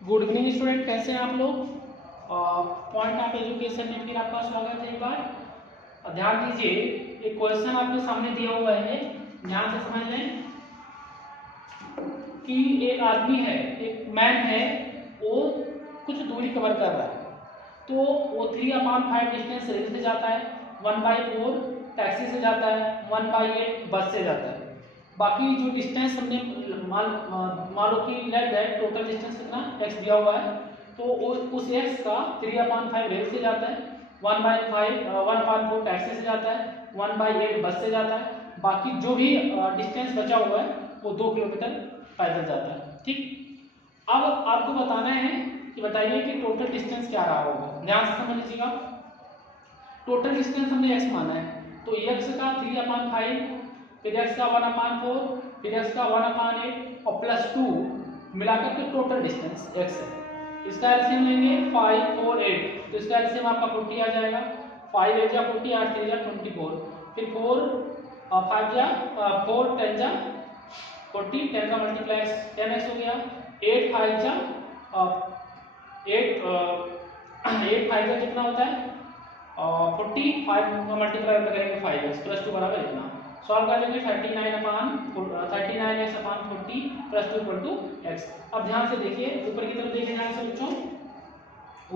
Good evening student, कैसे हैं आप लोग। पॉइंट ऑफ एजुकेशन में फिर आपका स्वागत है एक बार। ध्यान दीजिए, एक क्वेश्चन आपके सामने दिया हुआ है, ध्यान से समझ लें कि एक आदमी है, एक मैन है, वो कुछ दूरी कवर कर रहा है, तो वो 3/5 डिस्टेंस रेल से जाता है, 1/4 टैक्सी से जाता है, 1/8 बस से जाता है। बाकी जो डिस्टेंस हमने मान लो कि लेट दैट टोटल डिस्टेंस कितना x दिया हुआ है, तो उस x का 3/5 रेल से जाता है, 1/4 टैक्सी से जाता है, 1/8 बस से जाता है। बाकी जो भी डिस्टेंस बचा हुआ है वो 2 किलोमीटर पैदल जाता है। ठीक, अब आपको बताना है कि बताइए कि टोटल डिस्टेंस क्या रहा होगा। ध्यान से समझ लीजिएगा। टोटल डिस्टेंस हमने x माना है, तो x का 3/5, फिर x का 1/4, फिर x का 1/8 और +2 मिलाकर के टोटल डिस्टेंस x है। इसका एलसीएम लेंगे 5, 4, 8, तो इसका एलसीएम आपका 40 आ जाएगा। 5 8 जा 40, 8 3 जा 24, फिर 4 5 जा 4 10 जा 40, 10 का मल्टीप्लाई 10x हो गया। 8 5 जा 8 5 जा कितना होता है 45 मल्टीप्लाई करेंगे 5x +2 बराबर इतना। सॉल्व कर देंगे 39x/40 +2 x। अब ध्यान से देखिए, ऊपर की तरफ देखिए ध्यान से बच्चों,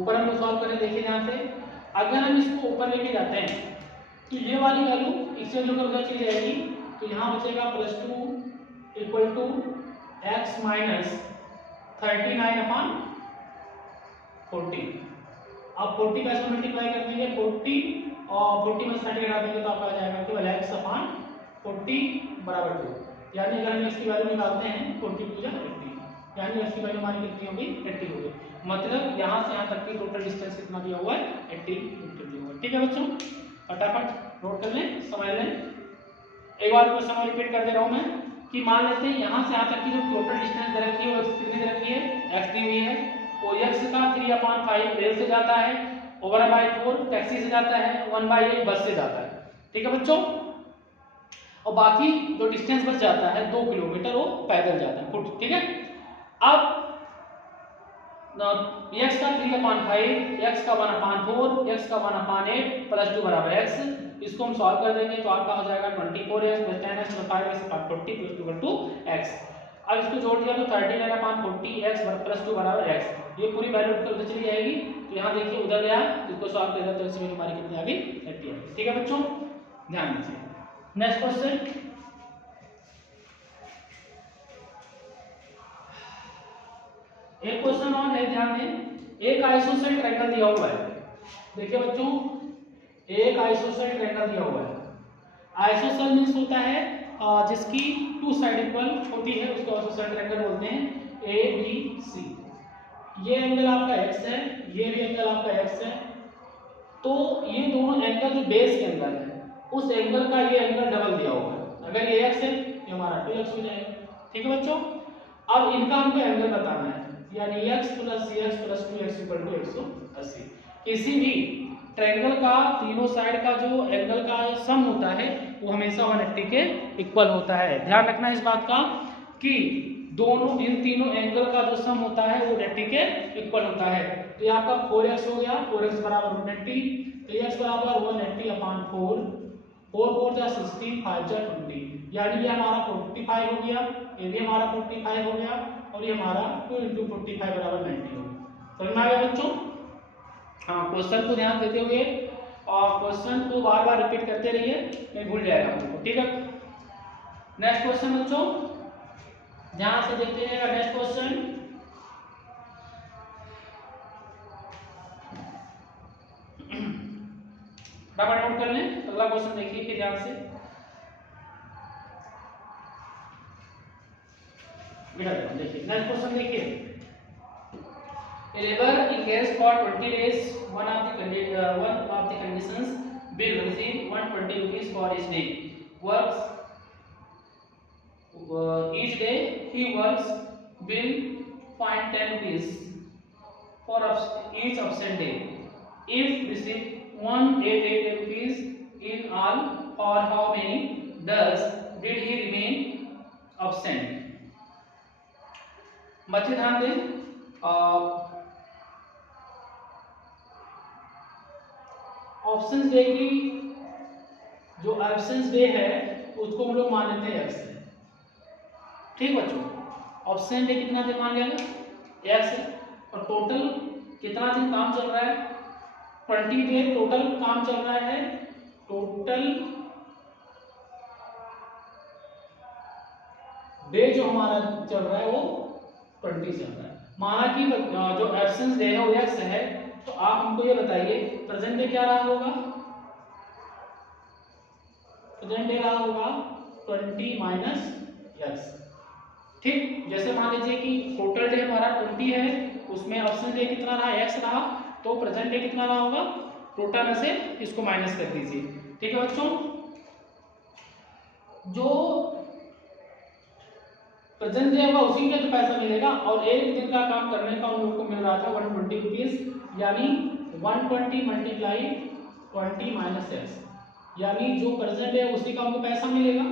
ऊपर हम लोग सॉल्व करें, देखिए ध्यान से। अगर हम इसको ऊपर लेके जाते हैं तो ये वाली वैल्यू इससे जो उधर चली जाएगी, तो यहाँ बचेगा +2 = x - 39/40। अब 40 का इसको मल्टीप्लाई कर देंगे 40 और 40 में 30 घटा देंगे तो आपका आ जाएगा केवल x/40 बराबर 2। यानी अगर हम इसकी वैल्यू निकालते हैं 40 × 80, यानी इसकी वैल्यू हमारी कितनी होगी 80 होगी। मतलब यहाँ से यहाँ तक की टोटल डिस्टेंस कितना दिया हुआ है 80 मीटर दिया हुआ है। ठीक है बच्चों, फटाफट नोट कर लें, समझ लें। एक बार क्वेश्चन और रिपीट कर दे रहा हूँ मैं कि मान लेते हैं यहाँ से यहाँ तक की जो टोटल डिस्टेंस दे रखी है वो कितनी दे रखी है x दी हुई है। तो x का 3/5 रेल से जाता है, 1/4 टैक्सी से जाता है, 1/8 बस से जाता है। ठीक है बच्चों, और बाकी जो डिस्टेंस बच जाता है 2 किलोमीटर वो पैदल जाता है फुट। ठीक है, अब x का 3/5, x का 1/4, x का 1/8 +2 बराबर x। इसको हम सॉल्व कर देंगे तो आपका हो जाएगा 24x + 10x + 5x = 40 +2 x। अब इसको जोड़ दिया तो 39/40x +2 बराबर x। ये पूरी वैल्यू उधर चली जाएगी, तो यहाँ देखिए उधर गया, इसको सॉल्व कर दिया तो इसमें हमारी कितनी आ गई 80 आ गई। ठीक है बच्चों, ध्यान दीजिए। नेक्स्ट क्वेश्चन, एक क्वेश्चन और है, ध्यान दें। एक आइसोसेलेस ट्रायंगल दिया हुआ है। देखिए बच्चों, एक आइसोसेलेस ट्रायंगल दिया हुआ है। आइसोसेलेस मींस होता है जिसकी 2 साइड इक्वल होती है, उसको आइसोसेलेस ट्रायंगल बोलते हैं। ए बी सी, ये एंगल आपका x है, ये भी एंगल आपका x है, तो ये दोनों एंगल जो बेस के एंगल है उस एंगल का ये एंगल डबल दिया हुआ है। अगर ये x है ये हमारा 2x हो जाएगा। ठीक है बच्चों, अब इनका हमको एंगल बताना है, यानी x + cx + 2x = 180। किसी भी ट्रायंगल का तीनों साइड का जो एंगल का सम होता है वो हमेशा 180 के इक्वल होता है। ध्यान रखना इस बात का कि दोनों इन तीनों एंगल का जो सम होता है वो 180 के इक्वल होता है। तो ये आपका 4x हो गया, 4x बराबर 180, तो x बराबर 180/4, 4 4 जा 16, 5 जा 20, यानी ये हमारा 45 हो गया, ये भी हमारा 45 हो गया, और ये हमारा 2 × 45 बराबर 90 हो गया। समझ में आ गया बच्चों। हाँ, क्वेश्चन को ध्यान देते हुए और क्वेश्चन को बार बार रिपीट करते रहिए, नहीं भूल जाएगा आपको। ठीक है, नेक्स्ट क्वेश्चन बच्चों ध्यान से देखते रहिएगा। नेक्स्ट क्वेश्चन, बराबर नोट कर लें। अगला क्वेश्चन देखिए कि ध्यान से, देखिए नेक्स्ट क्वेश्चन देखिए। A labor engaged for 20 days. One of the conditions will receive 120 rupees for each day. Works each day he works will find 10 rupees for each absent day. If receive 188 rupees in all, for how many days did he remain absent? बच्चे ध्यान दें, option day की जो absence day है उसको हम लोग मान लेते हैं एक्स। ठीक बच्चों, ऑप्शन डे कितना दिन मान लिया एक्स, और टोटल कितना दिन काम चल रहा है 20 डे टोटल काम चल रहा है। टोटल डे जो हमारा चल रहा है वो 20 चल रहा है। माना कि जो एब्सेंस डे है वो एक्स है, तो आप हमको ये बताइए प्रेजेंट डे क्या रहा होगा। प्रेजेंट डे रहा होगा 20 माइनस एक्स। ठीक, जैसे मान लीजिए कि टोटल डे हमारा 20 है, उसमें ऑप्शन डे कितना रहा एक्स रहा, तो प्रेजेंट डे कितना रहा होगा टोटल में से इसको माइनस कर दीजिए। ठीक है बच्चों, जो प्रेजेंट डे होगा उसी का तो पैसा मिलेगा, और एक दिन का काम करने का उन लोगों को मिल रहा था 120 रुपीज, यानी 120 मल्टीप्लाई 20 माइनस एक्स, यानी जो प्रेजेंट डे है उसी का उनको पैसा मिलेगा,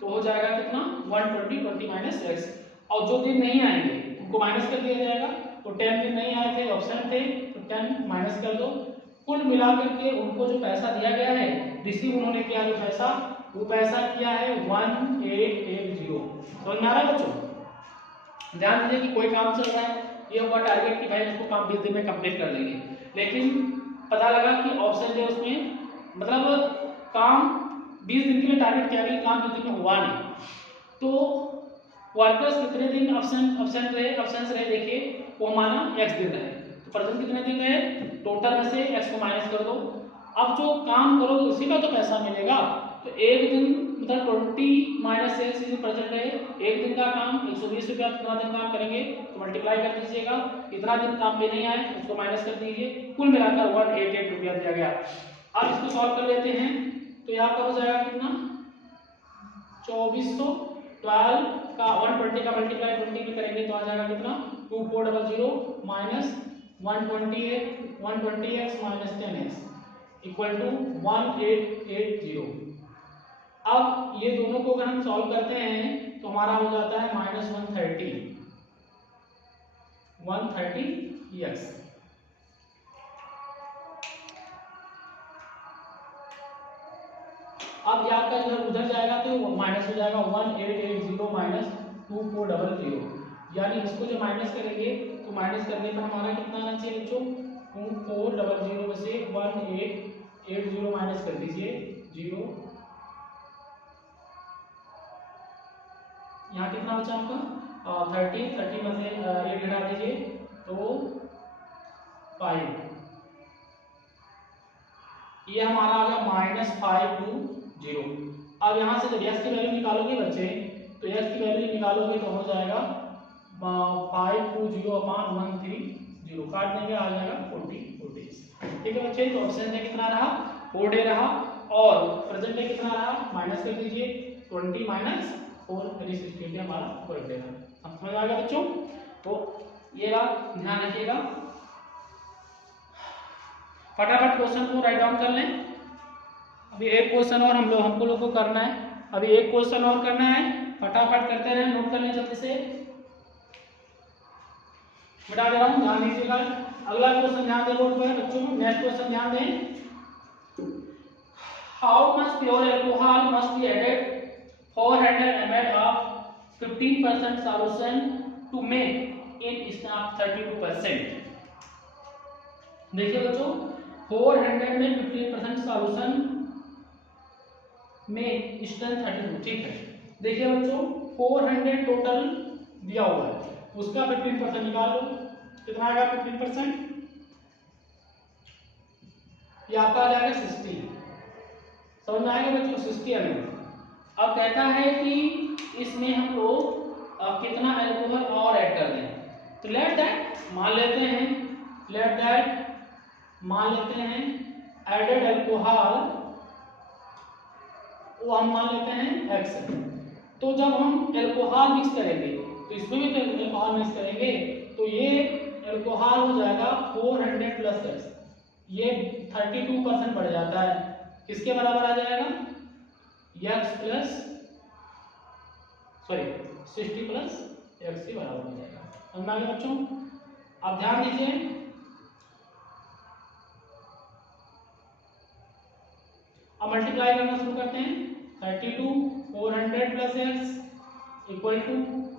तो हो जाएगा कितना 120 20 माइनस एक्स। और जो दिन नहीं आएंगे उनको माइनस कर दिया जाएगा, तो 10 दिन नहीं आए थे ऑप्शन थे तो 10 माइनस कर दो। कुल मिलाकर के उनको जो पैसा दिया गया है, रिसीव उन्होंने किया जो पैसा, वो पैसा किया है 1880। समझ में आ रहा है बच्चों? ध्यान दीजिए कि कोई काम चल रहा है, ये होगा टारगेट कि भाई इसको काम 20 दिन में कंप्लीट कर लेंगे, लेकिन पता लगा कि ऑप्शन डे उसमें मतलब काम 20 दिन के लिए टारगेट किया गया, काम 20 दिन में हुआ नहीं, तो वर्कर्स कितने दिन ऑप्शन रहे देखिए, वो हमारा x दिन रहे, तो प्रेजेंट कितने दिन रहे, टोटल में से x को माइनस कर दो। अब जो काम करोगे उसी का तो पैसा मिलेगा, तो एक दिन मतलब 20 माइनस एक्स प्रेजेंट रहे, एक दिन का काम 120 रुपया, कितना दिन काम करेंगे तो मल्टीप्लाई कर दीजिएगा, इतना दिन काम पे नहीं आए उसको माइनस कर दीजिए, कुल मिलाकर 188 रुपया दिया गया। अब इसको सॉल्व कर लेते हैं, तो यहाँ पर हो जाएगा कितना 2412 का 120 का मल्टीप्लाई 20 में करेंगे तो आ जाएगा कितना 2400 minus 120x minus 10x equal to 1880। अब ये दोनों को अगर हम सॉल्व करते हैं तो हमारा हो जाता है माइनस 130x। अब ये आपका इधर उधर जाएगा तो माइनस हो जाएगा 1880 माइनस 2400, यानी इसको जो माइनस करेंगे तो माइनस करने पर हमारा कितना आना चाहिए बच्चों 2400 में से 1880 माइनस कर दीजिए 0, यहाँ कितना बचा आपका 30 में से 8 घटा दीजिए तो 5, ये हमारा आ गया -520। अब यहाँ से जब x की वैल्यू निकालोगे बच्चे, तो x की वैल्यू निकालोगे तो हो जाएगा 520/130, काट देंगे आ जाएगा 40। ठीक है बच्चे, तो ऑप्शन में कितना रहा 4 डे रहा, और प्रेजेंट में कितना रहा माइनस कर दीजिए 20 माइनस 4 60 हमारा वर्क डे रहा। समझ आ गया बच्चों? तो ये बात ध्यान रखिएगा, फटाफट क्वेश्चन को राइट डाउन कर लें। अभी एक क्वेश्चन और हमको लोग को करना है, अभी एक क्वेश्चन और करना है, फटाफट करते रहें, नोट कर लें जल्दी से। बता दे रहा हूँ, ध्यान दीजिएगा। अगला क्वेश्चन ध्यान दें बोर्ड पर बच्चों, नेक्स्ट क्वेश्चन ध्यान दें। How much pure alcohol must be added 400 ml of 15% solution to make in snap 32%। देखिए बच्चों 400 में 15% सॉल्यूशन में स्ट्रेंथ 32, ठीक है। देखिए बच्चों 400 टोटल दिया हुआ है, उसका 15% निकाल लो, कितना आएगा 15%, ये आपका आ जाएगा 60। समझ में आएगा बच्चों 60 ml। अब कहता है कि इसमें हम लोग कितना अल्कोहल और ऐड कर दें, तो लेट दैट मान लेते हैं एडेड अल्कोहल वो हम मान लेते हैं x। तो जब हम अल्कोहल मिक्स करेंगे तो इसमें भी तो अल्कोहल मिक्स करेंगे, तो ये अल्कोहल हो जाएगा 400 प्लस x, ये 32% बढ़ जाता है, किसके बराबर आ जाएगा x प्लस 60 प्लस x के बराबर हो जाएगा। समझ में आ गया बच्चों? अब ध्यान दीजिए, अब मल्टीप्लाई करना शुरू करते हैं। 32 400 plus X equal to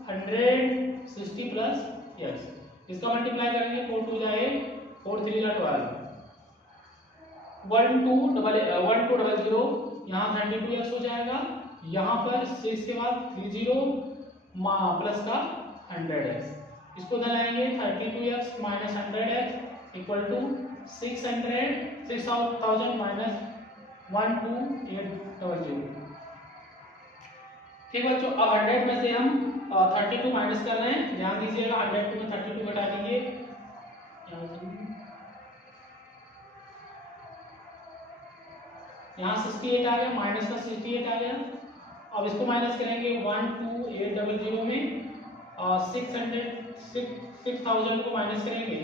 160 plus X. इसका मल्टीप्लाई करेंगे, 4 2 जाए 4 3 जा 12, 1 2 डबल 0, यहाँ 32x हो जाएगा, यहाँ पर 6 के बाद 30 प्लस का 100x, इसको बनाएंगे 32x minus 100x equal to 6000 minus 12800। ठीक बच्चों, अब 100 में से हम 32 माइनस कर रहे हैं, ध्यान दीजिएगा 100 में 32 घटा दीजिए, यहाँ 68 आ गया, माइनस का 68 आ गया। अब इसको माइनस करेंगे 12800 में 6000 को माइनस करेंगे,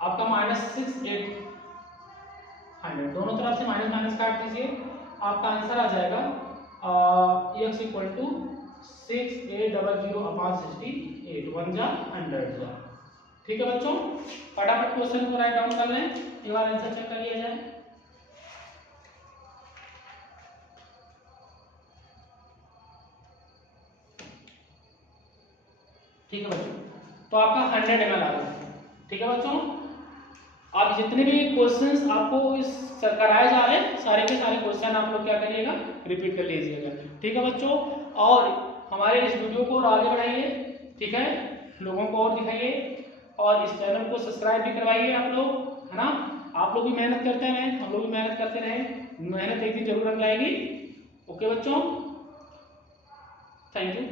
आपका -6800, दोनों तरफ से माइनस माइनस काट दीजिए, आपका आंसर आ जाएगा x इक्वल टू 6800 अपॉन 68, 1 जा 100 जा। ठीक है बच्चों, फटाफट क्वेश्चन को राइट डाउन कर लें, एक बार आंसर चेक कर लिया जाए। ठीक है बच्चों, तो आपका 100 ml आ गया। ठीक है बच्चों, आप जितने भी क्वेश्चंस आपको इस कराए जा रहे हैं, सारे के सारे क्वेश्चन आप लोग क्या करिएगा, रिपीट कर लीजिएगा। ठीक है बच्चों, और हमारे इस वीडियो को और आगे बढ़ाइए, ठीक है, लोगों को और दिखाइए, और इस चैनल को सब्सक्राइब भी करवाइए आप लोग, है ना। आप लोग भी मेहनत करते रहें, हम लोग भी मेहनत करते रहें, मेहनत एक दिन जरूर रंग लाएगी। ओके बच्चों, थैंक यू।